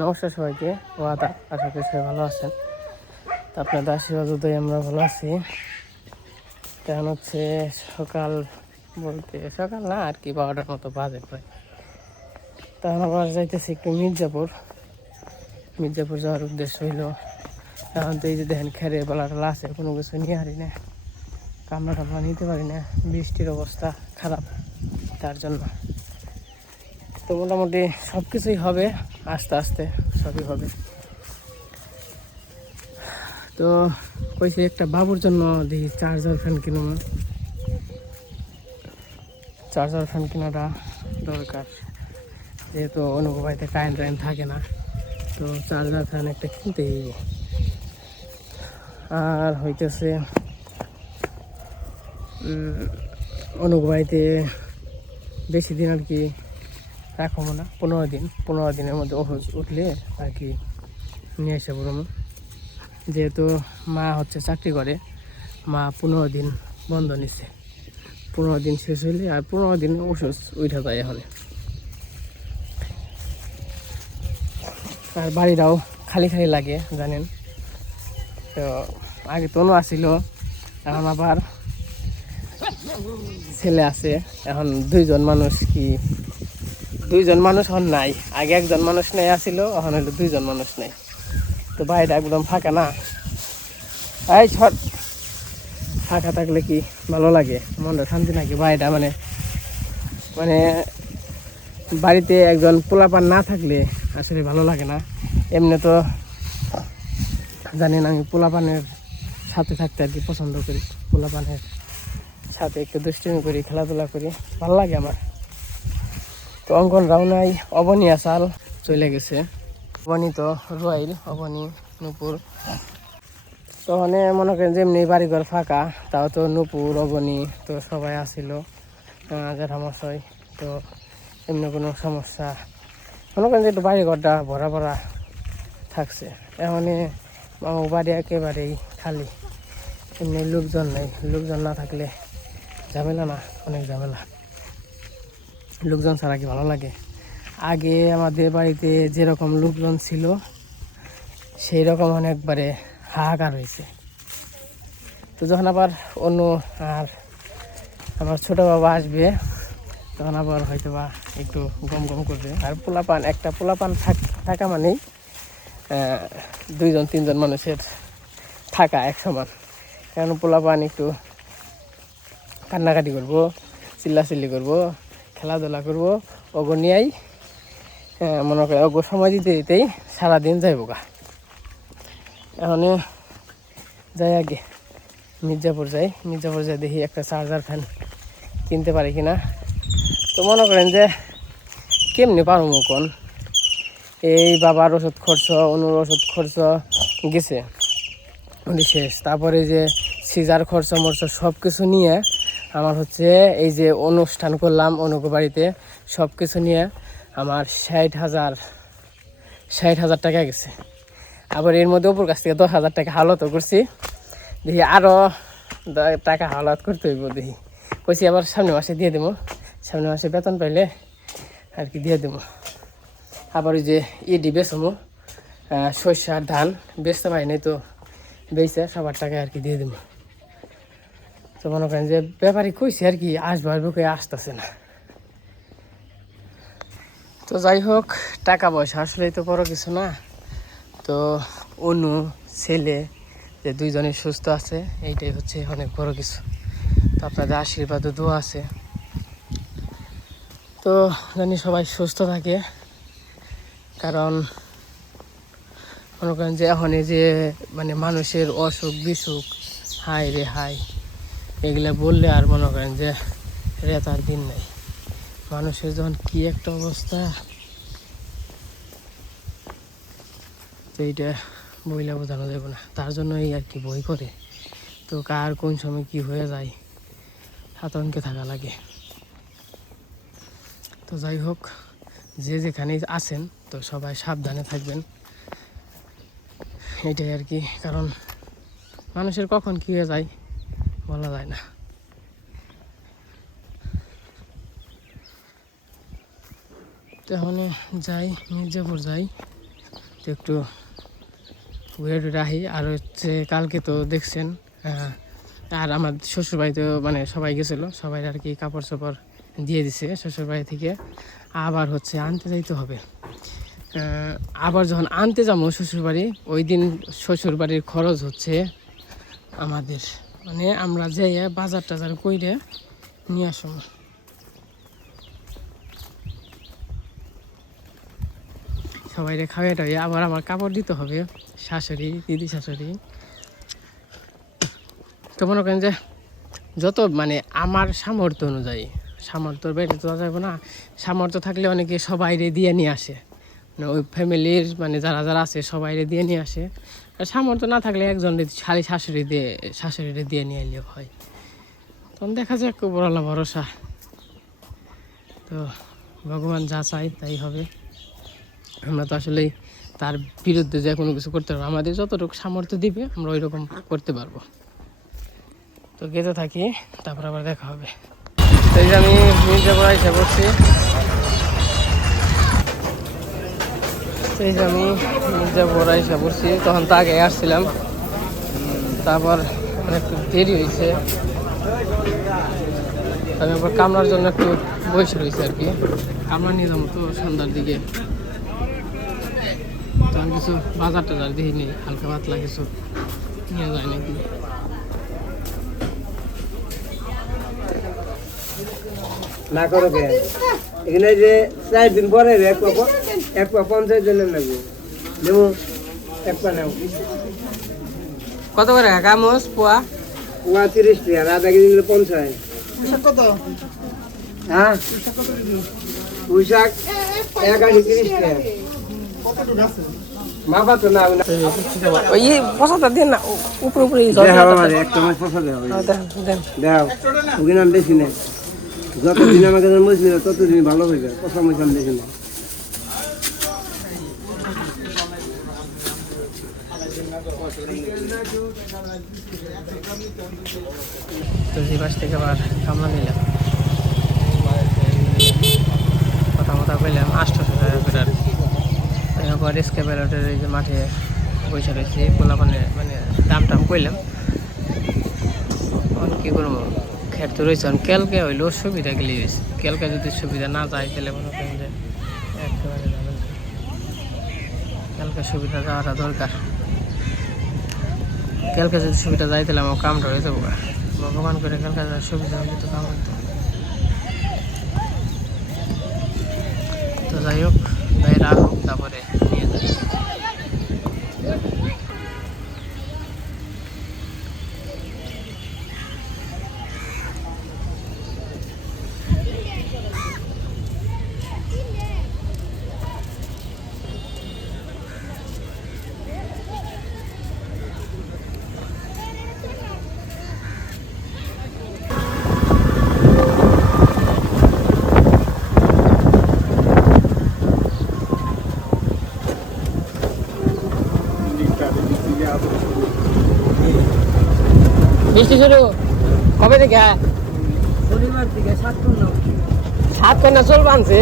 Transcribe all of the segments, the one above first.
নমস্কার সবাইকে, আদাব। আশা করি সবাই ভালো আছেন। তো আপনাদের আশীর্বাদ আমরা ভালো আছি। কারণ হচ্ছে সকাল বলতে সকাল না আর কি 12টার মতো বাজে প্রায়। তখন আবার যাইতেছি একটু মির্জাপুর যাওয়ার উদ্দেশ্য হইল। এখন তো এই যে দেখেন খেরে বেলাটা আছে, কোনো কিছু নিয়ে হারি না, কামড়া নিতে পারি না, বৃষ্টির অবস্থা খারাপ, তার জন্য। তো মোটামুটি সব কিছুই হবে, আস্তে আস্তে সবই হবে। তো কইছে একটা বাবুর জন্য দেখি চার্জার ফ্যান কেনাটা দরকার, যেহেতু অনুভবাইতে কারেন্ট থাকে না। তো চার্জার ফ্যান একটা কিনতেই হইব। আর হইতেছে অনুভবাইতে বেশি দিন আর কি রাখবো না, 15 দিনের মধ্যে ওষুধ উঠলে আর কি নিয়ে এসে পড়বো। যেহেতু মা হচ্ছে চাকরি করে, মা 15 দিন বন্ধ নিছে। 15 দিন শেষ হইলে আর 15 দিন ওষুধ উঠা যায় এখন। আর বাড়িটাও খালি লাগে জানেন তো। আগে তনু আসিল, এখন আবার ছেলে আছে। এখন দুইজন মানুষ এখন নাই। আগে একজন মানুষ নেই আসিল, এখন হইলো দুইজন মানুষ নেই। তো বাড়িটা একদম ফাঁকা না, এই ছট ফাঁকা থাকলে কি ভালো লাগে, মনটা শান্তি লাগে। বাড়িটা মানে বাড়িতে একজন পোলাপান না থাকলে আসলে ভালো লাগে না। এমনি তো জানেন আমি পোলাপানের সাথে থাকতে আর কি পছন্দ করি। পোলাপানের সাথে একটু দুষ্টুমি করি, খেলাধুলা করি, ভালো লাগে আমার। তো অঙ্কন রাউনাই অবনী আসাল চলে গেছে। অবনী তো রোয়াইল, অবনী নূপুর। তো মনে করেন যে এমনি বাড়িঘর ফাঁকা, তাও তো নূপুর অবনী তো সবাই আসিল জেঠামশাই। তো এমনি কোনো সমস্যা মনে করেন যে একটু বাড়িঘরটা ভরা থাকছে। এখন আমার বাড়ি একেবারেই খালি, এমনি লোকজন নেই। লোকজন না থাকলে ঝামেলা না, অনেক ঝামেলা। লোকজন ছাড়া কি ভালো লাগে? আগে আমাদের বাড়িতে যেরকম লোকজন ছিল সেই রকম অনেকবারে হাহাকার হয়েছে। তো যখন আবার অন্য আর আমার ছোটো বাবা আসবে, তখন আবার হয়তো বা একটু গম করবে। আর একটা পোলাপান থাকা মানেই 2-3 মানুষের থাকা এক সমান। কারণ পোলাপান একটু কান্নাকাটি করবো, চিল্লাচিল্লি করবো, খেলাধুলা করবো, ওগো নিয়েই মনে করে ওগো সময় দিতেই সারাদিন যাইব গা। এখন যাই আগে মির্জাপুর যাই দেখি একটা চার্জার ফ্যান কিনতে পারি কিনা। তো মনে করেন যে কেমনি পারবো কোন, এই বাবার ওষুধ খরচ, অনুর ওষুধ খরচ গেছে শেষ। তারপরে যে সিজার খরচ সব কিছু নিয়ে আমার হচ্ছে এই যে অনুষ্ঠান করলাম অনুক বাড়িতে, সব কিছু নিয়ে আমার 60,000 টাকা গেছে। আবার এর মধ্যে ওপর কাছ থেকে 10,000 টাকা হালত করছি। দেখি আরও টাকা হালত করতে হইব। দেখি কইছি আবার সামনের মাসে দিয়ে দেবো, সামনের মাসে বেতন পাইলে আর কি দিয়ে দেবো। আবার ওই যে বেচমো সর্ষে আর ধান বেচতে পারি নাই, তো বেচে সবার টাকায় আর কি দিয়ে দেবো। তো মনে করেন যে ব্যাপারী কইছে আর কি আসবো কই আসতেছে না। তো যাই হোক, টাকা পয়সা আসলেই তো বড় কিছু না। তো অনু ছেলে যে দুইজনে সুস্থ আছে, এইটাই হচ্ছে অনেক বড় কিছু। তো আপনাদের আশীর্বাদ ও দোয়া আছে। তো জানি সবাই সুস্থ থাকে, কারণ মনে করেন যে এখন এই যে মানুষের অসুখ বিসুখ হাই রে হাই, এগুলা বললে আর মনে করেন যে রেতার দিন নেই। মানুষের যখন কি একটা অবস্থা, তো এইটা বইলে বোঝানো যাবে না। তার জন্য এই আর কি বই করে, তো কার কোন সময় কি হয়ে যায় আতঙ্কে থাকা লাগে। তো যাই হোক, যে যেখানে আছেন তো সবাই সাবধানে থাকবেন, এটাই আর কি। কারণ মানুষের কখন কী হয়ে যায় বলা যায় না। তো এখন যাই, মির্জাপুর যাই, তো একটু ঘুরে টুরে আহি। আর হচ্ছে কালকে তো দেখছেন, আর আমার শ্বশুরবাড়িতে মানে সবাই গেছিলো, সবাই আর কি কাপড় চোপড় দিয়ে দিছে শ্বশুরবাড়ি থেকে। আবার হচ্ছে আনতে যাইতে হবে। আবার যখন আনতে যাবো শ্বশুরবাড়ি, ওই দিন শ্বশুরবাড়ির খরচ হচ্ছে আমাদের, মানে আমরা যাই বাজার টাজার কইরে নিয়ে আসবো। সবাইরে খাওয়াই টাওয়াই আবার আমার কাপড় দিতে হবে, শাশুড়ি দিদি শাশুড়ি। তো মনে করেন যে যত মানে আমার সামর্থ্য অনুযায়ী, সামর্থ্যর বাইরে তো যাবো না। সামর্থ্য থাকলে অনেকে সবাইরে দিয়ে নিয়ে আসে, মানে ওই ফ্যামিলির মানে যারা যারা আছে সবাইরে দিয়ে নিয়ে আসে। আর সামর্থ্য না থাকলে একজন খালি শাশুড়িরে দিয়ে নিয়ে এলেও হয়। তখন দেখা যাক বড়লা ভরসা। তো ভগবান যা চাই তাই হবে। আমরা তো আসলেই তার বিরুদ্ধে যে কোনো কিছু করতে পারবো, আমাদের যতটুকু সামর্থ্য দিবে আমরা ওই রকম করতে পারবো। তো গেতে থাকি, তারপর আবার দেখা হবে। তো এই যে আমি মির্জাপুর এসে পড়ছি। এই যে আমি মির্জাপুর এসে পড়ছি, তখন তো আগে আসছিলাম, তারপর একটু দেরি হয়েছে। আমি আবার কামড়ার জন্য একটু বসে রয়েছে আর কি, কামড়া নিয়ে যাবো তো সন্ধ্যার দিকে। তো আমি কিছু বাজার টাজার দিয়ে নিই, হালকা পাতলা কিছু নিয়ে যায় নাকি। না করো কে এখানে যে 4 দিন পরে এক পা 50 জনের লাগবে, নেবো এক পা নেও। কত করে কামস পোয়া? পোয়া 30 টাকা, আধা কেজি নিলে 50। কত? হ্যাঁ পুঁই শাক 1 আড়ি 30 টাকা। মাপা তো না ওই পচাটা দেন না, উপরে উপরে একটা মাছ পচা দেওয়া দাও, ওখানে আমি বেশি নেই। যতদিন আমাকে মরিচ নিবে ততদিন ভালো হয়ে যায়, পচা মরিচ আমি বেশি নেই। তো যে পাশ থেকে আবার কামলা নিলাম, কথা মতো পেলাম 800 টাকা করে আর কি। তারপর রিস্কে প্যালটের এই যে মাঠে বসে রয়েছে পোলা, মানে দাম টাম করলাম। কী করবো, খেট তো রয়েছে। ক্যালকে হইলেও সুবিধা গেলে হয়েছে, ক্যালকে যদি সুবিধা না যায় তাহলে মনে করেন যে একেবারে যাবেন। ক্যালকে সুবিধা যাওয়াটা দরকার। ক্যালকে যদি সুবিধা যায় তাহলে আমার কামটা হয়ে যাবো। ভগবান করে ক্যালকে সুবিধা হলে তো কাম হতো। তো যাই হোক, যাই রাখুক, তারপরে নিয়ে যাই। বৃষ্টি শুরু কবে থেকে? শনিবার থেকে 7 কন্যা চল বানছে।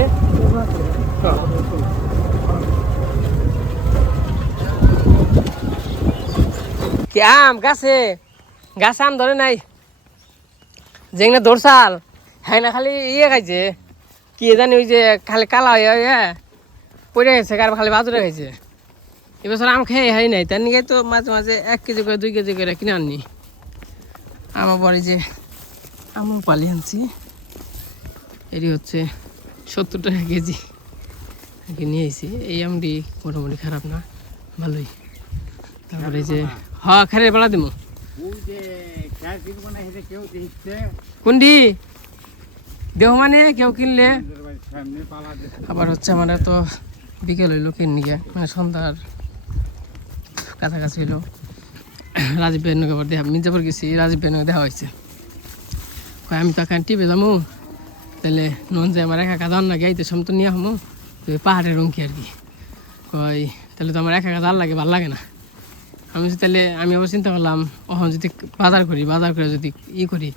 কি আম গাছে আম ধরে নাই, যেখানে দোরসাল হ্যাঁ না, খালি খাইছে কি জানি, ওই যে খালি কালা হয়ে পড়ে গেছে, কার খালি বাজারে খাইছে। এবছর আম খেয়ে হয় নাই, তার নিয়ে তো মাঝে মাঝে 1 কেজি করে 2 কেজি করে কিনে আনি। আমার পরে যে আম পালি আনছি, এটি হচ্ছে 70 টাকা কেজি নিয়ে এসেছি। এই আমটি মোটামুটি খারাপ না, ভালোই। তারপরে যে খেরে বেড়া দিব কোনটি দেহ, মানে কেউ কিনলে আবার হচ্ছে আমার তো বিকেল হইলো কিনিকে, মানে সন্ধ্যার কাছাকাছি হইলো। রাজীব ভাইয়ের নগে আবার দেখা, মির্জাপুর গেছি, রাজীব ভাইয়ের নগে দেখা হয়েছে। আমি তো এখন টিপে যাবো, তাহলে নন যে আমার একা কাজ না গাইতে সম তো নিয়ে হমো, তো পাহাড়ের রঙকি আর কি। কই তাহলে তো আমার একা কাজ আর লাগে, ভাল লাগে না। তাহলে আমি আবার চিন্তা করলাম, যদি বাজার করে যদি করি,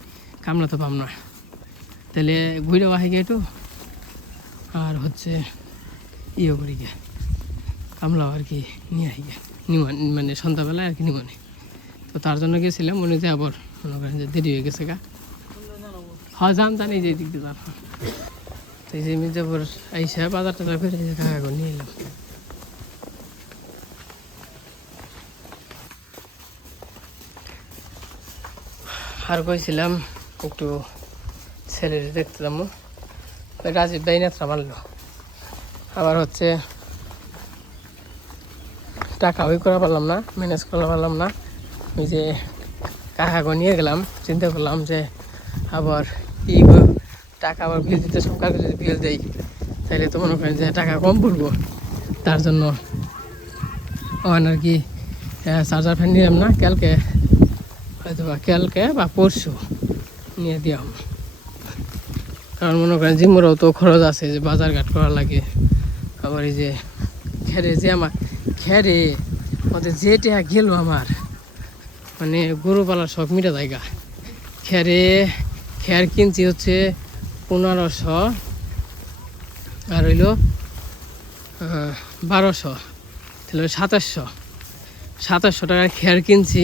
কামলা তো পাম না, তাহলে ঘুরে বাহি গে একটু, আর হচ্ছে করি গে, কামলাও আর কি নিয়ে আই নিমান মানে সন্ধ্যাবেলায় আর কি নিমনে। তো তার জন্য গেছিলাম মনে যে আবার মনে করেন যে দেরি হয়ে গেছে গা। হ্যাঁ জানি যে দিক দিয়ে জানো। তো এই যে মির্জাপুর আইসা বাজার টাজার করে কাকা নিয়ে এলাম। আর কইছিলাম একটু ছেলের দেখতাম, ওই রাজীব দাই নেত্রা মারলো। আবার হচ্ছে টাকা ওই করা পারলাম না, ম্যানেজ করা পারলাম না। ওই যে কাকাকে নিয়ে গেলাম, চিন্তা করলাম যে আবার টাকা আবার বিল দিতে সরকারকে যদি বিল দেই তাহলে তো মনে করেন যে টাকা কম পড়বো। তার জন্য আর কি চার্জার ফ্যান নিলাম না, হয়তো বা পরশু নিয়ে দিলাম। কারণ মনে করেন জিমোরাও তো খরচ আছে, যে বাজার ঘাট করা লাগে। আবার এই যে খেরে ওদের যে টাকা গেল আমার, মানে গরু পালার শখ মিটা জায়গা। খের কিনছি হচ্ছে 1500, আর হইল 1200, তাহলে 2700 টাকার খের কিনছি।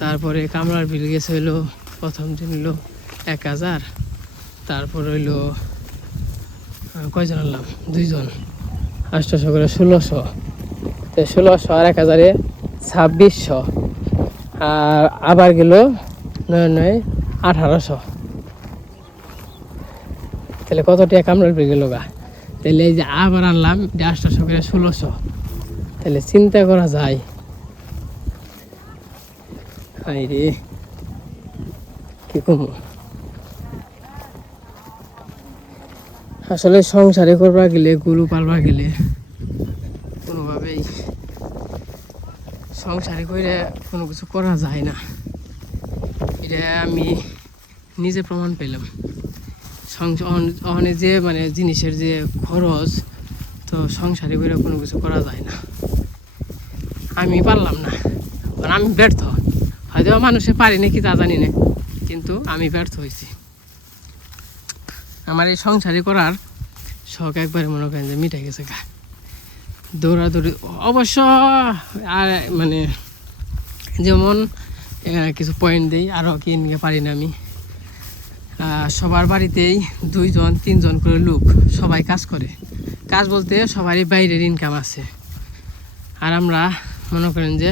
তারপরে কামলার বিল গেছে হইলো প্রথম দিন হইলো 1000, তারপর হইলো কয়জন আনলাম 2 জন, 800 করে 1600, তো 1600 আর 1000-এ 2600, আর আবার গেল 9 1800। তাহলে কত টাকা কামড়ার পেয়ে গেল গা। তাহলে এই যে আবার আনলাম 800 করে 1600, তাহলে চিন্তা করা যায়। হাই রে কি কমু, আসলে সংসারে করবা গেলে, গরু পালবা গেলে কোনোভাবেই সংসারে করে কোনো কিছু করা যায় না। এটা আমি নিজে প্রমাণ পেলাম। অনেক যে মানে জিনিসের যে খরচ, তো সংসারে করে কোনো কিছু করা যায় না। আমি পারলাম না, কারণ আমি ব্যর্থ। হয়তো মানুষে পারি নাকি তা জানি না, কিন্তু আমি ব্যর্থ হয়েছি। আমার এই সংসারী করার শখ একবারে মনে করেন যে মিটে গেছে গা। দৌড়াদৌড়ি অবশ্য আর মানে যেমন কিছু পয়েন্ট দিই, আরও কি নিয়ে পারি না আমি। সবার বাড়িতেই 2 জন 3 জন করে লোক, সবাই কাজ করে। কাজ বলতে সবারই বাইরের ইনকাম আছে, আর আমরা মনে করেন যে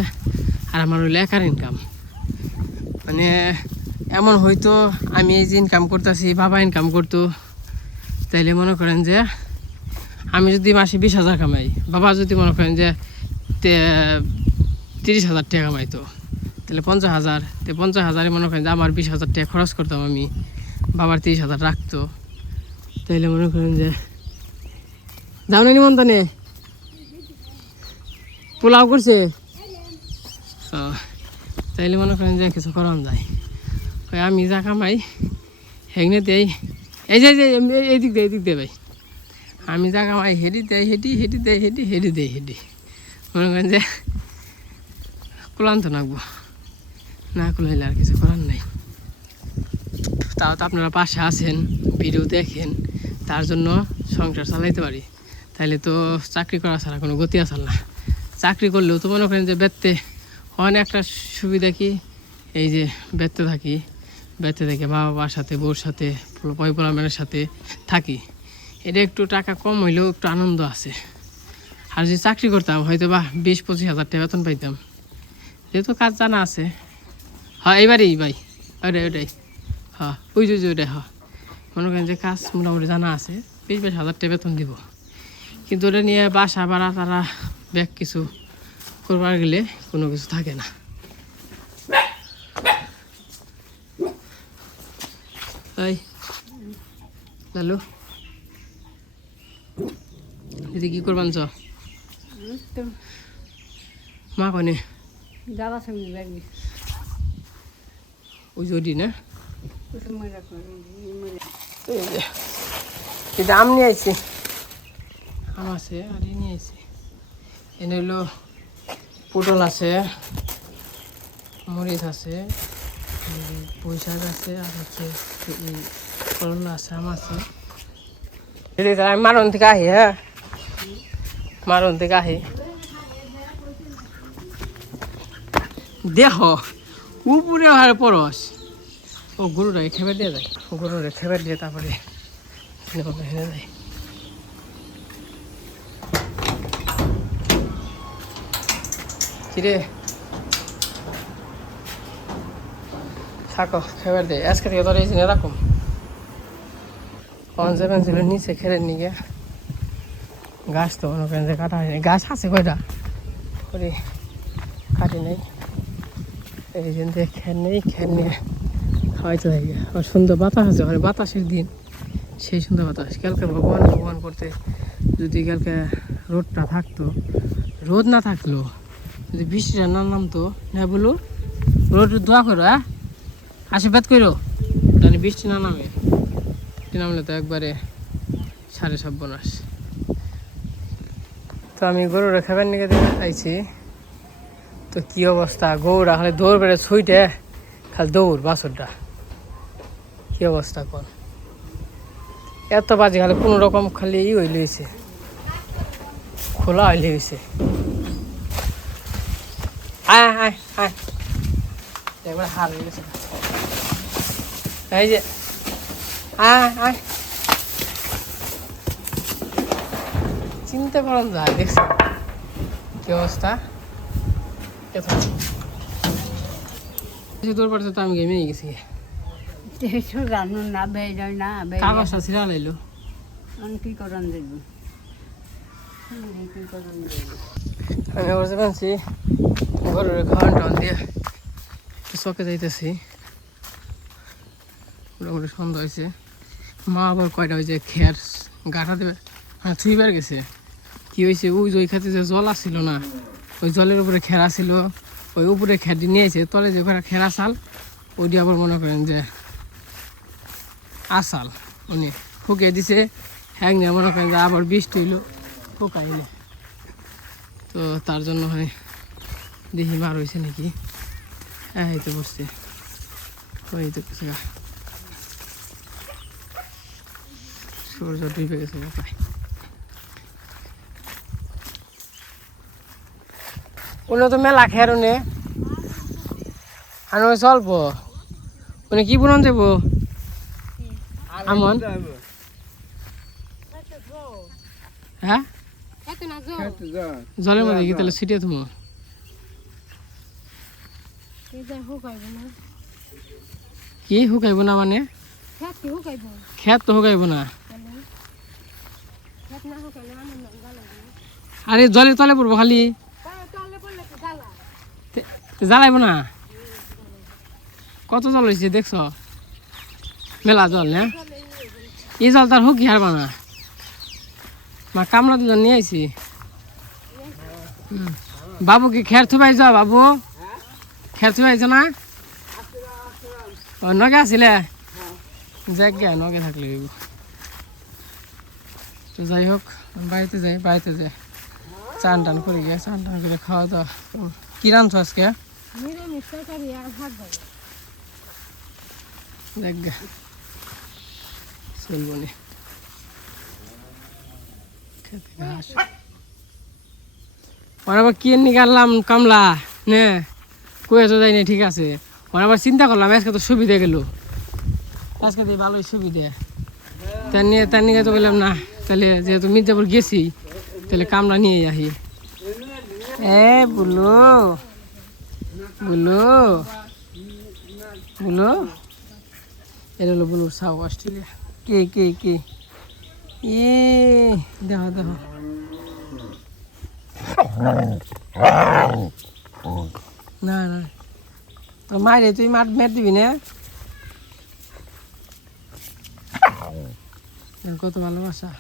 আর আমার হইলো একার ইনকাম। মানে এমন হয়তো আমি এই যে ইনকাম করতেছি, বাবা ইনকাম করতো, তাইলে মনে করেন যে আমি যদি মাসে 20,000 কামাই, বাবা যদি মনে করেন যে 30,000 টাকা কামাইতো, তাহলে 50,000, 50,000-এ মনে করেন যে আমার 20,000 টাকা খরচ করতাম আমি, বাবার 30,000 রাখতো। তাইলে মনে করেন যে যাও না নিমন্ত্রণে, পোলাও করছে, তাইলে মনে করেন যে কিছু করানো যায়। আমি যা কামাই হেগনে দেই, এই যে এই দিক দিয়ে ভাই, আমি যা কামাই হেঁটি দেয়, মনে করেন যে ক্লান্ত নাকবো না, কুলাইলে আর কিছু করার নাই। তাও তো আপনারা পাশে আছেন, ভিডিও দেখেন, তার জন্য সংসার চালাইতে পারি। তাইলে তো চাকরি করা ছাড়া কোনো গতি আসল না। চাকরি করলেও তো মনে করেন যে বেততে অনেক একটা সুবিধা কি, এই যে বেততে থাকি, বেততে থেকে বাবার সাথে, বউর সাথে, পোলামের সাথে থাকি, এটা একটু টাকা কম হইলেও একটু আনন্দ আছে। আর যদি চাকরি করতাম হয়তো বা 20-25,000 টাকা বেতন পাইতাম, যেহেতু কাজ জানা আছে। হ্যাঁ এইবারেই ভাই, ওটাই হ্যাঁ, ওই ওটাই হ্যাঁ, মনে করেন যে কাজ মোটামুটি জানা আছে, 20-22,000 টাকা বেতন দিব। কিন্তু ওটা নিয়ে বাসা ভাড়া তারা ব্যাগ কিছু করবার গেলে কোনো কিছু থাকে না। তাই হ্যালো দিদি কি করবান চ মা কনে ওই জড়ি না আম নিয়ে আইছি, আম আছে আর নিয়ে আইছি। এনে হলো পটল আছে, মরিচ আছে, পুঁই শাক আছে, আর হচ্ছে করলা আছে, আম আছে। আমি মারণ থেকে আহি, হ্যাঁ মারণ থেকে আহে দেহ উপরে হারে পরশ ও গরুটা খেবার দিয়ে যায় ও গরুটা খেবার দিয়ে তারপরে হেনে যায় কিরে থাকো খেবার দে আজকে থেকে তোর এই জন্য এরকম কনসেপ্ট ছিল নিচে খেলে নিয়ে গাছ তো মনে করেন যে কাটা হয়নি গাছ আছে কয়টা করে কাটি নেই এই জন্য খের নিয়ে খাওয়াইতে থাকে আর সুন্দর বাতাস আছে মানে বাতাসের দিন সেই সুন্দর বাতাস কালকে ভগবান করতে যদি কালকে রোদটা থাকতো রোদ না থাকলো যদি বৃষ্টিটা না নামতো না বলো রোদ দোয়া করো হ্যাঁ আশীর্বাদ করো জানি বৃষ্টি না নামে নামলে তো একবারে সাড়ে সর্বনাশ তো আমি গরুর খাবার নিয়ে আইছি তো কি অবস্থা গরুরা খালি দৌড় বেড়ে ছুইটে খালি দৌড় বাছরটা কি অবস্থা কর এত বাজে খালি কোনো রকম খালি ই হইলে হয়েছে খোলা হইলে হয়েছে আয় আয় আয় একবার হার হয়ে গেছে এই যে আয় আয় চিন্তা করেন যায় দেখছি কি অবস্থা তোর পাশে তো আমি গেমেই গেছি জানো না বেড়াই না কাগজটা ছিঁড়া লাইলো কি করান দেখব আমি বলতে পারছি ঘরের খাওয়ান টাওয়ান দিয়ে চকে যাইতেছি মোটামুটি সন্ধ্যা হয়েছে মা আবার কয়টা হয়েছে খেয়ার গাঁঠা দেবে হ্যাঁ থুইবার গেছে কি হয়েছে ওই যে ওই খাতে যে জল আসছিল না ওই জলের উপরে খেরা ছিল ওই উপরে খেয়ারটি নিয়েছে তলে যে ওখানে খেরা চাল ওইটি আবার মনে করেন যে আসাল উনি ফুকিয়ে দিছে হ্যাং নিয়ে মনে করেন যে আবার বৃষ্টি হইলো ফুকাইলে তো তার জন্য হয় দেখি মার হয়েছে নাকি হ্যাঁ এই তো বসছে ওই তো কিছু সূর্য ডুবে গেছে বোকায় উনি তো মেলা খেয়ার উনি আর চলব উনি কি বলুন দেবো আমন হ্যাঁ জলের মধ্যে কি তাহলে ছিটিয়ে তুমি কি শুকাইব না মানে খেত তো শুকাইব না আরে জলের তলে পড়বো খালি জ্বালাইব না কত জল হয়েছে দেখছ মেলা জল না এই জল তার হুকি হারবা না মা কামড়া দুজন নিয়ে আইছি বাবু কি খের থুবাই যাও বাবু খের থুবাইছ না নগে আসিলে যাক গে নগে থাকলে তো যাই হোক বাড়িতে যাই চান টান করে গিয়ে চান টান করে খাওয়া দাওয়া কি রাঁধছ আজকে দেখ গে চলবো নি আবার কি নিকাললাম কামলা নে কয়ে তো যাই না ঠিক আছে আবার চিন্তা করলাম আজকে তো সুবিধা গেল আজকে তো ভালোই সুবিধা তার নিয়ে তো বললাম না তাহলে যেহেতু মির্জাপুর গেছি তাহলে কামলা নিয়ে আহি বলো এটা হলো বুলুর সাউ অস্ট্রেলিয়া কে দেখো না তো মারে তুই মেট দিবি না কত ভালোবাসা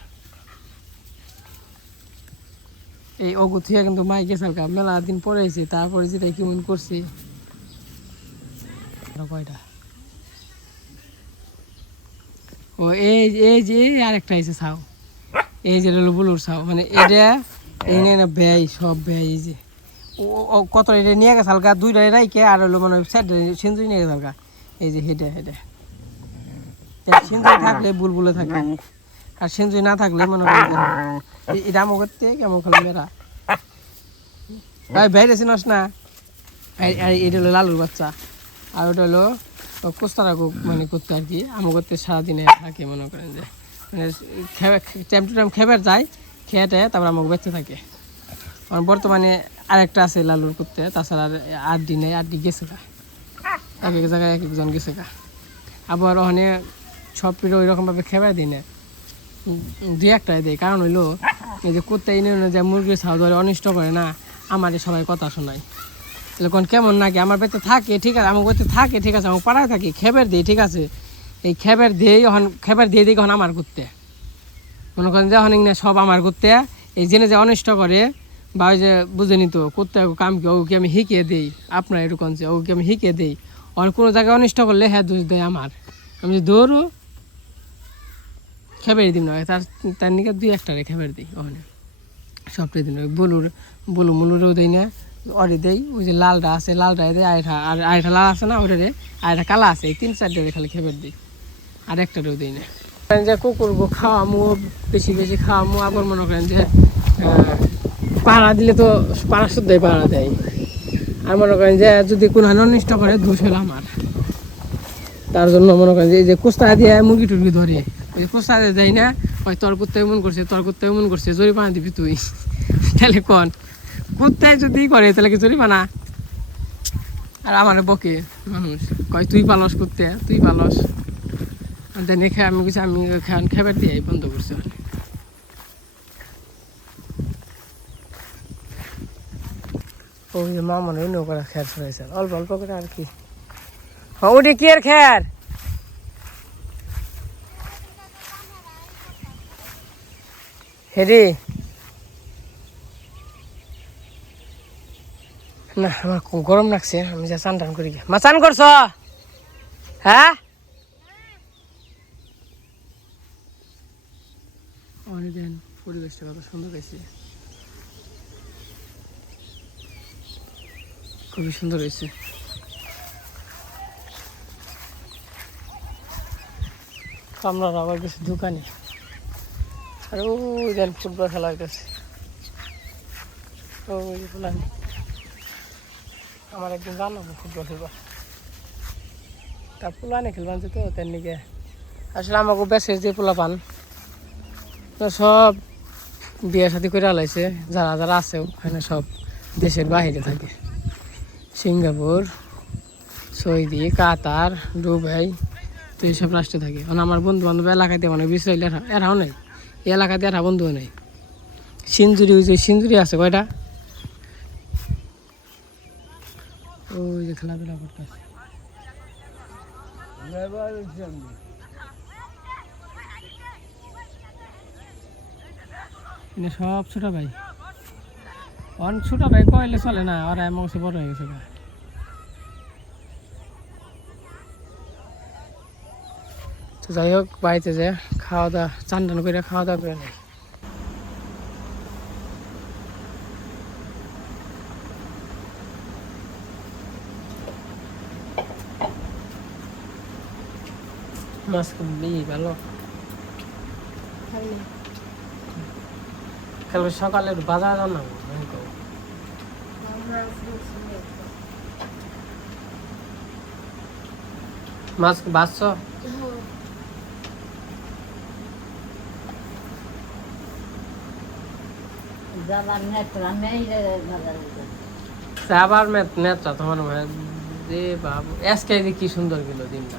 এই অগুথিয়া কিন্তু মাই গেছাল কা মেলা দিন পরে আইছে তারপরে যেটা কেমন করছে কয়টা ও এই যে আরেকটা আইছে ছাও এই যে হলো বুলুর ছাও মানে এটা এই না ব্যয় সব ব্যয় এই যে ও কত এটা নিয়ে গেছে হালকা দুইটা রাইকে আর হলো মানে সিন্দুরি নিয়ে গেছে হালকা এই যে হেঁটে সিন্দুরি থাকলে বুলবুলে থাকে আর সিঞ্জুরি না থাকলে মনে করেন এটা আমো করতে কেমন খেলো মেয়েরা বাইরে চিনস না এটা হলো লালুর বাচ্চা আর ওটা হলো কোস্তারা মানে করতে আর কি আমো করতে সারাদিনে থাকে মনে করেন যে মানে টাইম টু টাইম খেবার যায় খেয়েটে তারপর আমাকে বেঁচে থাকে আর বর্তমানে আরেকটা আছে লালুর করতে তাছাড়া আর 8 দিন নেই 8 দিন গেছে গা এক এক জায়গায় এক একজন গেছে গা আবার ওখানে সব পিঠে ওই রকমভাবে খেবার দিই না 2-1টাই দেয় কারণ হইলো এই যে কুত্তা ইউনিয়নে যে মুরগির ছাউ ধরে অনিষ্ট করে না আমাদের সবাই কথা শোনায় তখন কেমন নাকি আমার বেঁচে থাকে ঠিক আছে আমার বেঁচে থাকে ঠিক আছে আমার পাড়ায় থাকি খেবার দিই ঠিক আছে এই খেবার দিয়েই এখন খেবার দিয়ে দিই এখন আমার করতে মনে করেন যে এখন সব আমার করতে এই জেনে যে অনিষ্ট করে বা ওই যে বুঝে নিত করতে কামকে ওকে আমি শিখিয়ে দিই আপনার এরকম যে ওকে আমি শিখিয়ে দিই আর কোনো জায়গায় অনিষ্ট করলে হ্যাঁ দোষ দেয় আমার আমি যে দৌড়ো খেবেরই দিন নয় তার নিকে 2-1টারে খেবার দিই ওখানে সবটাই দিন বলু মুলুরেও দেয় না অরে দেই ওই যে লালটা আছে লালটাই দেয় আরেকটা লাল আছে না ওটারে আরেকটা কালা আছে এই 3-4টারে খালি খেবার দিই আর একটারেও দিই না যে কুকুরগো খাওয়ামো বেশি বেশি খাওয়ামো আবার মনে করেন যে পাহারা দিলে তো পাড়া শুদ্ধই পাহারা দেয় আর মনে করেন যে যদি কোনো অনিষ্ট করে দোষ হলো আমার তার জন্য মনে করেন যে কোস্তা দিয়ে মুরগি টুরগি ধরে ওই কোস্তা দিয়ে দেয় না ওই তোর কুত্তা এমন করছে জরিমানা দিবি তুই তাহলে কন কুত্তায় যদি করে তাহলে কি জরিমানা আর আমার বকে মানুষ কয় তুই পালস করতে তুই পালস দেখে আমি কিছু আমি খেবার দিয়ে বন্ধ করছি ওই যে মা মনে হয় নৌকা খেয়ার ছড়াইছে অল্প অল্প করে আর কি ওটি কি আর খেয়ার হেরি না আমার গরম লাগছে আমি যা চান টান করি মা চান করছ হ্যাঁ অনেক দিন পরিবেশটা কত সুন্দর হয়েছে খুবই সুন্দর হয়েছে আমরা আবার কিছু দোকানে আর ওই দেন ফুটবল খেলা হইতেছে ওই ফুলানি আমার একদিন জানাবো ফুটবল খেলবা তা ফুলানি খেলবান তো তেন নিকে আসলে আমাকে বেশি যে পোলা পান সব বিয়ে শাদি করে আলাইছে যারা যারা আছে ওখানে সব দেশের বাহিরে থাকে সিঙ্গাপুর সৌদি কাতার দুবাই তো এইসব রাষ্ট্রে থাকে কারণ আমার বন্ধু বান্ধব এলাকাতে মানে বিশ্রাইল এরাও নেই এই এলাকাতে এরা বন্ধুও নেই সিঞ্জুরি হয়েছে সিঞ্জুরি আছে কয়টা ওই যে খেলাধুলা করতেছে সব ছোট ভাই ছোট ভাই কইলে চলে না ওরা এমন বড় হয়ে গেছে তো যাই হোক বাড়িতে যে খাওয়া দাওয়া চান টান করে খাওয়া দাওয়া করে নেই মাছ খুবই ভালো কালকে সকালে বাজার যাও না মাছ বাঁচছ আবার নেতা তোমার যে বাবু আজকে কি সুন্দর গেল দিনটা